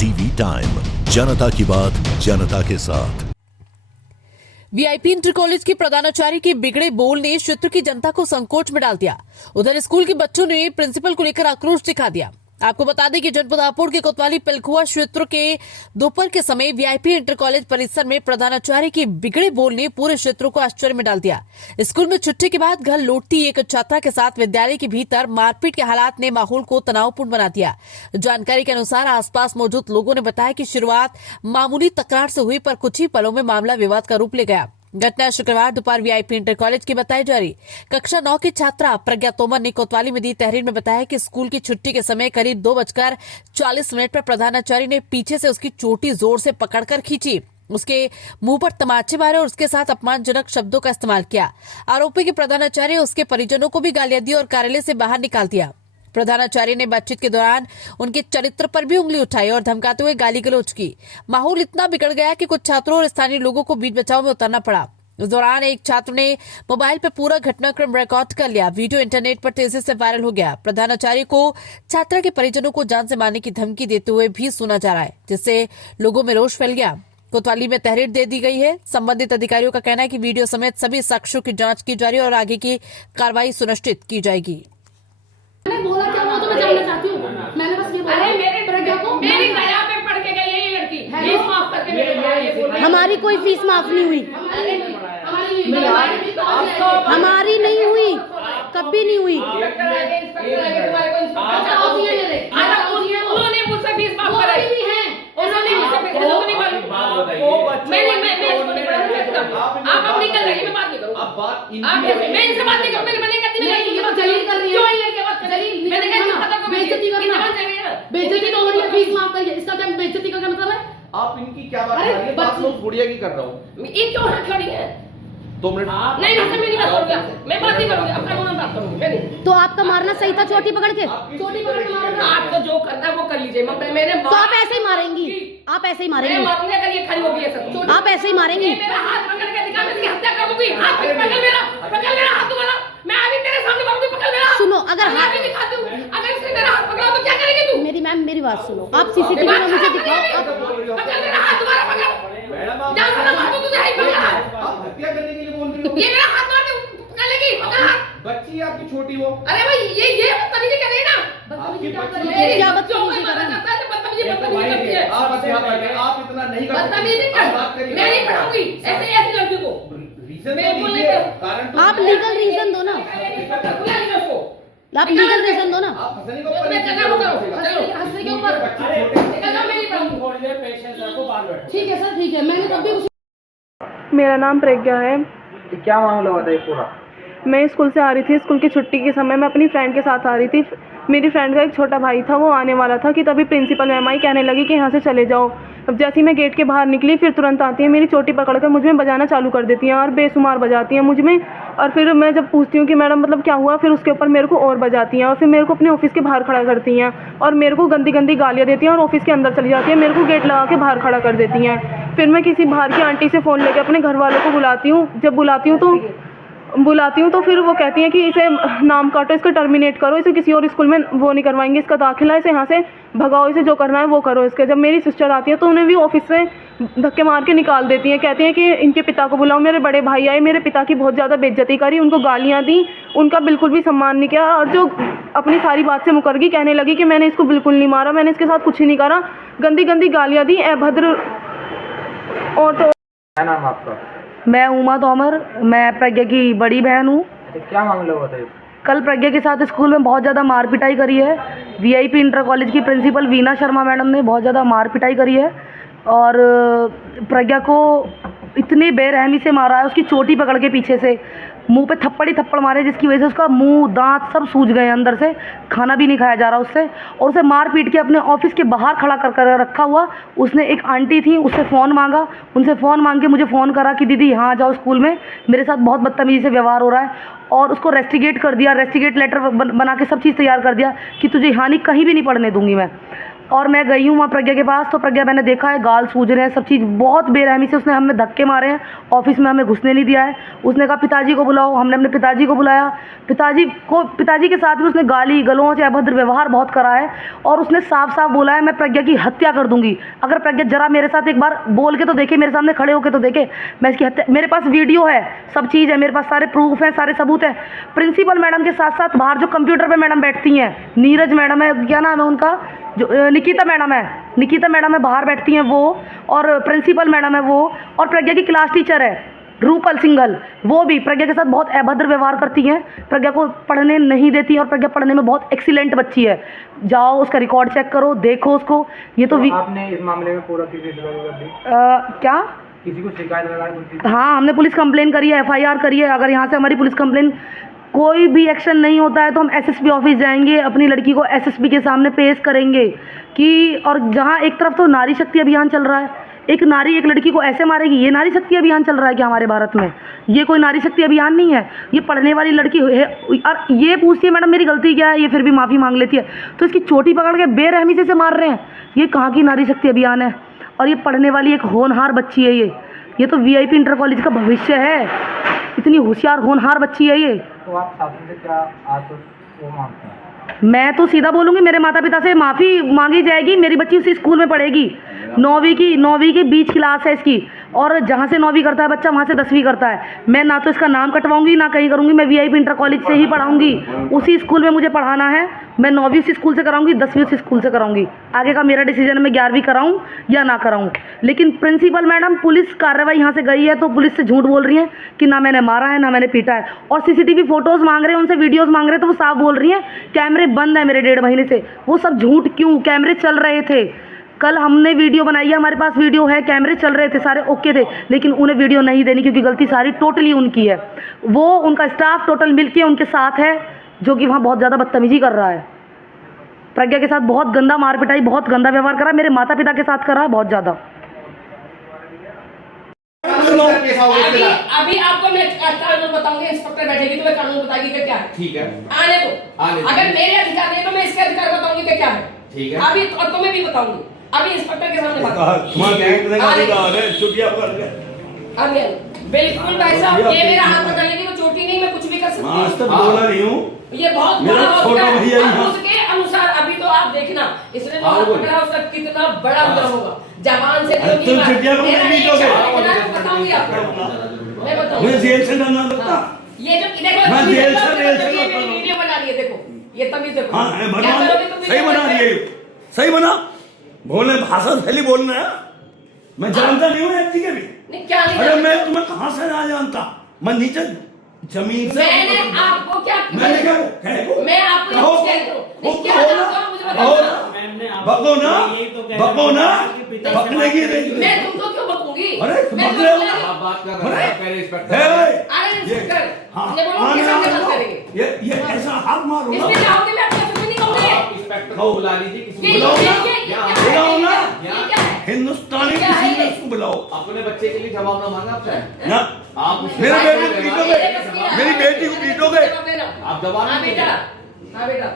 TV time, जनता की बात जनता के साथ। वीआईपी इंटर कॉलेज की प्रधानाचार्य के बिगड़े बोल ने क्षेत्र की जनता को संकोच में डाल दिया। उधर स्कूल के बच्चों ने प्रिंसिपल को लेकर आक्रोश दिखा दिया। आपको बता दें कि जनपद हापुड़ के कोतवाली पिलखुआ क्षेत्र के दोपहर के समय वीआईपी इंटर कॉलेज परिसर में प्रधानाचार्य के बिगड़े बोल ने पूरे क्षेत्र को आश्चर्य में डाल दिया। स्कूल में छुट्टी के बाद घर लौटती एक छात्रा के साथ विद्यालय के भीतर मारपीट के हालात ने माहौल को तनावपूर्ण बना दिया। जानकारी के अनुसार आसपास मौजूद लोगों ने बताया कि शुरुआत मामूली तकरार से हुई, पर कुछ ही पलों में मामला विवाद का रूप ले गया। घटना शुक्रवार दोपहर वीआईपी इंटर कॉलेज की बताई जा रही। कक्षा 9 की छात्रा प्रज्ञा तोमर ने कोतवाली में दी तहरीर में बताया कि स्कूल की छुट्टी के समय करीब 2:40 पर प्रधानाचार्य ने पीछे से उसकी चोटी जोर से पकड़कर खींची, उसके मुंह पर तमाचे मारे और उसके साथ अपमानजनक शब्दों का इस्तेमाल किया। आरोपी के प्रधानाचार्य उसके परिजनों को भी गालियां दी और कार्यालय से बाहर निकाल दिया। प्रधानाचार्य ने बातचीत के दौरान उनके चरित्र पर भी उंगली उठाई और धमकाते हुए गाली गलौज की। माहौल इतना बिगड़ गया कि कुछ छात्रों और स्थानीय लोगों को बीच बचाव में उतरना पड़ा। इस दौरान एक छात्र ने मोबाइल पर पूरा घटनाक्रम रिकॉर्ड कर लिया। वीडियो इंटरनेट पर तेजी से वायरल हो गया। प्रधानाचार्य को छात्रा के परिजनों को जान से मारने की धमकी देते हुए भी सुना जा रहा है, जिससे लोगों में रोष फैल गया। कोतवाली में तहरीर दे दी गई है। संबंधित अधिकारियों का कहना है कि वीडियो समेत सभी साक्ष्यों की जांच की जा रही है और आगे की कार्रवाई सुनिश्चित की जाएगी। मैंने बोला क्या, वो तो मैं जानना चाहती हूँ। मैंने बस ये बोला, अरे मेरे प्रज्ञा को मेरी दया पे पढ़ के गई है ये लड़की, फीस माफ करके मेरे ये बोल रही है। हमारी कोई फीस माफ नहीं हुई, हमारी नहीं हुई, कभी नहीं हुई। उन्होंने मुझसे फीस माफ कराई, उन्होंने मुझसे आप अब निकल रही, मैं बात नहीं करूँगा। मैं इनसे बात नहीं करूँ, मैंने करती बेइज्जती तो हो रही है, फीस माफ करिए। इसका क्या बेइज्जती का क्या मतलब है? आप इनकी क्या बात कर रही हैं? बात मैं गुड़िया की कर रहा हूँ। ये क्यों हाथ खड़ी है? 2 मिनट नहीं, मेरी बात करूंगी, मैं बात नहीं करूंगी, अपना मुंह में बात करूंगी। मैं नहीं। तो आपका मारना सही था, चोटी पकड़ के? चोटी पकड़ के मारूंगा। आपको जो करना है वो कर लीजिए। मेरे तो आप ऐसे ही मारेंगी, आप ऐसे ही मारेंगी। मैं मारूंगी अगर ये खड़ी होगी ऐसा। आप ऐसे ही मारेंगी। मेरा हाथ पकड़ के दिखा, मैं इसकी हत्या कर दूंगी। हाथ पकड़ मेरा हाथ तुम्हारा, मैं अभी तेरे सामने मारूंगी। पकड़ मेरा। सुनो, अगर हाथ भी दिखाती हूँ, अगर इसने मेरा हाथ पकड़ा तो क्या करेगी तू? मेरी मैम, मेरी बात सुनो। आप सीसीटीवी में मुझे दिखाओ। पकड़ मेरा हाथ, तुम्हारा पकड़। जहाँ से मार दूँ तुझे ही पकड़। आप हत्या करने के लिए बोल रही हो? ये मेरा हाथ मार दे, पकड़ लेगी। पकड़ हाथ। बच्ची आपकी छोटी वो। अरे भाई ये बदतमीजी कर रही है ना। आपकी बच्ची क्या बदतमीजी कर रही है? बदतमीजी करती है। आप इतना नहीं कर बदतमीजी कर, मैं नहीं पढ़ाऊंगी ऐसी लड़की को। रीजन तो दीजिए, कारण तो आप लीगल रीजन दो ना, आप लीगल रीजन दो ना। आप हंसने के ऊपर मैं करना वो करो, हंसने के ऊपर निकलना, मैं नहीं पढ़ाऊंगी। ठीक है सर, ठीक है। मैंने तब भी मेरा नाम प्रज्ञा है। क्या मामला बताइए पूरा? मैं स्कूल से आ रही थी। स्कूल की छुट्टी के समय मैं अपनी फ्रेंड के साथ आ रही थी। मेरी फ्रेंड का एक छोटा भाई था, वो आने वाला था कि तभी प्रिंसिपल मैम आई, कहने लगी कि यहाँ से चले जाओ। अब जैसे ही मैं गेट के बाहर निकली, फिर तुरंत आती है, मेरी चोटी पकड़कर मुझ में बजाना चालू कर देती हैं और बेशुमार बजाती हैं मुझ में। और फिर मैं जब पूछती हूँ कि मैडम मतलब क्या हुआ, फिर उसके ऊपर मेरे को और बजाती हैं और फिर मेरे को अपने ऑफिस के बाहर खड़ा करती हैं और मेरे को गंदी गंदी गालियाँ देती हैं और ऑफिस के अंदर चली जाती है। मेरे को गेट लगा के बाहर खड़ा कर देती हैं। फिर मैं किसी बाहर की आंटी से फ़ोन लेके अपने घर वालों को बुलाती हूँ। जब बुलाती हूँ तो फिर वो कहती हैं कि इसे नाम काटो, इसको टर्मिनेट करो, इसे किसी और स्कूल में वो नहीं करवाएंगे, इसका दाखिला, इसे यहाँ से भगाओ, इसे जो करना है वो करो इसके। जब मेरी सिस्टर आती है तो उन्हें भी ऑफिस से धक्के मार के निकाल देती हैं। कहती हैं कि इनके पिता को बुलाओ। मेरे बड़े भाई आए, मेरे पिता की बहुत ज़्यादा बेइज्जती करी, उनको गालियाँ दी, उनका बिल्कुल भी सम्मान नहीं किया और जो अपनी सारी बात से मुकर गई, कहने लगी कि मैंने इसको बिल्कुल नहीं मारा, मैंने इसके साथ कुछ ही नहीं करा। गंदी गंदी गालियाँ दी, अभद्र। और तो क्या नाम आपका? मैं उमा तोमर, मैं प्रज्ञा की बड़ी बहन हूँ। क्या मामला बताइए? कल प्रज्ञा के साथ स्कूल में बहुत ज़्यादा मार पिटाई करी है। वीआईपी इंटर कॉलेज की प्रिंसिपल वीना शर्मा मैडम ने बहुत ज़्यादा मार पिटाई करी है और प्रज्ञा को इतनी बेरहमी से मारा है, उसकी चोटी पकड़ के पीछे से मुंह पे थप्पड़ ही थप्पड़ मारे, जिसकी वजह से उसका मुंह, दांत सब सूज गए अंदर से, खाना भी नहीं खाया जा रहा उससे। और उसे मार पीट के अपने ऑफिस के बाहर खड़ा कर रखा हुआ। उसने एक आंटी थी, उससे फ़ोन मांगा, उनसे फ़ोन मांग के मुझे फ़ोन करा कि दीदी यहाँ आ जाओ स्कूल में, मेरे साथ बहुत बदतमीजी से व्यवहार हो रहा है। और उसको रेस्टिगेट कर दिया, रेस्टिगेट लेटर बना के सब चीज़ तैयार कर दिया कि तुझे यहाँ नहीं, कहीं भी नहीं पढ़ने दूंगी मैं। और मैं गई हूँ वहाँ प्रज्ञा के पास, तो प्रज्ञा मैंने देखा है गाल सूज रहे हैं, सब चीज़ बहुत बेरहमी से उसने हमें धक्के मारे हैं, ऑफिस में हमें घुसने नहीं दिया है। उसने कहा पिताजी को बुलाओ, हमने अपने पिताजी को बुलाया, पिताजी के साथ भी उसने गाली गलौज अभद्र व्यवहार बहुत करा है और उसने साफ साफ बोला है मैं प्रज्ञा की हत्या कर दूंगी। अगर प्रज्ञा जरा मेरे साथ एक बार बोल के तो देखे, मेरे सामने खड़े होके तो देखे, मैं इसकी हत्या, मेरे पास वीडियो है, सब चीज़ है, मेरे पास सारे प्रूफ हैं, सारे सबूत हैं। प्रिंसिपल मैडम के साथ साथ बाहर जो कंप्यूटर पर मैडम बैठती हैं, नीरज मैडम है, क्या नाम है उनका, जो निकिता मैडम है बाहर बैठती हैं वो, और प्रिंसिपल मैडम है वो, और प्रज्ञा की क्लास टीचर है रूपल सिंघल, वो भी प्रज्ञा के साथ बहुत अभद्र व्यवहार करती हैं, प्रज्ञा को पढ़ने नहीं देती और प्रज्ञा पढ़ने में बहुत एक्सीलेंट बच्ची है। जाओ उसका रिकॉर्ड चेक करो, देखो उसको। ये तो आपने इस मामले में पूरा किसी से कर दी? क्या किसी को शिकायत लगाई? हाँ, हमने पुलिस कंप्लेन करी है, FIR करी है। अगर यहाँ से हमारी पुलिस कंप्लेन कोई भी एक्शन नहीं होता है तो हम SSP ऑफिस जाएंगे, अपनी लड़की को SSP के सामने पेश करेंगे कि, और जहाँ एक तरफ तो नारी शक्ति अभियान चल रहा है, एक नारी एक लड़की को ऐसे मारेगी, ये नारी शक्ति अभियान चल रहा है क्या हमारे भारत में? ये कोई नारी शक्ति अभियान नहीं है, ये पढ़ने वाली लड़की है। और ये पूछती है मैडम मेरी गलती क्या है, ये फिर भी माफ़ी मांग लेती है, तो इसकी चोटी पकड़ के बेरहमी से मार रहे हैं। ये कहाँ की नारी शक्ति अभियान है? और ये पढ़ने वाली एक होनहार बच्ची है, ये तो VIP इंटर कॉलेज का भविष्य है, इतनी होशियार होनहार बच्ची है ये। तो आप शासन से क्या आज वो मांगते हैं? मैं तो सीधा बोलूँगी, मेरे माता पिता से माफ़ी मांगी जाएगी, मेरी बच्ची उसी स्कूल में पढ़ेगी। 9वीं की बीच क्लास है इसकी, और जहाँ से 9वीं करता है बच्चा वहाँ से 10वीं करता है। मैं ना तो इसका नाम कटवाऊंगी ना कहीं करूँगी, मैं VIP इंटर कॉलेज से ही पढ़ाऊँगी, उसी स्कूल में मुझे पढ़ाना है। मैं 9वीं उसी स्कूल से कराऊंगी, 10वीं उसी स्कूल से कराऊंगी। आगे का मेरा डिसीजन, मैं 11वीं कराऊँ या ना कराऊँ। लेकिन प्रिंसिपल मैडम पुलिस कार्रवाई यहाँ से गई है तो पुलिस से झूठ बोल रही हैं कि ना मैंने मारा है ना मैंने पीटा है, और CCTV फोटोज़ मांग रहे हैं, उनसे वीडियोज़ मांग रहे हैं तो वो साफ बोल रही हैं कैमरे बंद है मेरे 1.5 महीने से। वो सब झूठ क्यों, कैमरे चल रहे थे। कल हमने वीडियो बनाई है, हमारे पास वीडियो है, कैमरे चल रहे थे, सारे ओके थे, लेकिन उन्हें वीडियो नहीं देनी क्योंकि गलती सारी टोटली उनकी है। वो उनका स्टाफ टोटल मिलके उनके साथ है जो कि वहाँ बहुत ज़्यादा बदतमीजी कर रहा है। प्रज्ञा के साथ बहुत गंदा मार पिटाई, बहुत गंदा व्यवहार करा, मेरे माता पिता के साथ करा है बहुत ज़्यादा। अभी आपको मैं कानून बताऊंगी, इंस्पेक्टर बैठेगी तो मैं कानून बताएगी कि क्या है। ठीक है, आने दो। अगर मेरे अधिकार नहीं तो मैं इसके अधिकार बताऊंगी कि क्या है। ठीक है, अभी और तुम्हें भी बताऊंगी, अभी इंस्पेक्टर के सामने बिल्कुल भाई साहब, ये मेरा हाथ पकड़ लेगी तो चोटी नहीं, मैं कुछ भी कर सकती हूँ। आज तक बोला नहीं हूँ, ये बहुत मेरा छोटा भैया ही है। उसके अनुसार अभी तो आप देखना, इसने जो हाथ पकड़ा उसका कितना बड़ा अंदर होगा, जबान से जो तुम चिट्ठिया को नहीं दोगे, बताऊंगी आपको, मैं बताऊंगी। मैं जेल से डरना लगता, ये जो देखो मैं जेल से वीडियो बना रही है, देखो ये तमीज देखो। हाँ सही बना रही है, सही बना, बोलने भाषा शैली बोलना है। मैं जानता नहीं हूँ ठीक है भी, नहीं क्या नहीं, अरे मैं तुम्हें कहाँ से ना जानता, मैं नीचे जमीन से, मैंने आपको क्या, मैंने क्या मैं आपको बको ना बकने की, मैं तुमको क्यों बकूंगी? अरे बक रहे हो आप बात कर रहे हैं पहले इंस्पेक्टर, ये ऐसा हाथ मारो ना, इसमें जाओगे मैं आपको कुछ नहीं कहूंगी। इंस्पेक्टर को बुला लीजिए, किसी ये बुलाओ ना, क्या है? हिंदुस्तानी किसी ने उसको बुलाओ। अपने बच्चे के लिए जवाब ना मांगा आपसे ना, आप मेरे बेटे को पीटोगे, मेरी बेटी को पीटोगे आप जवाब हाँ बेटा, हाँ बेटा।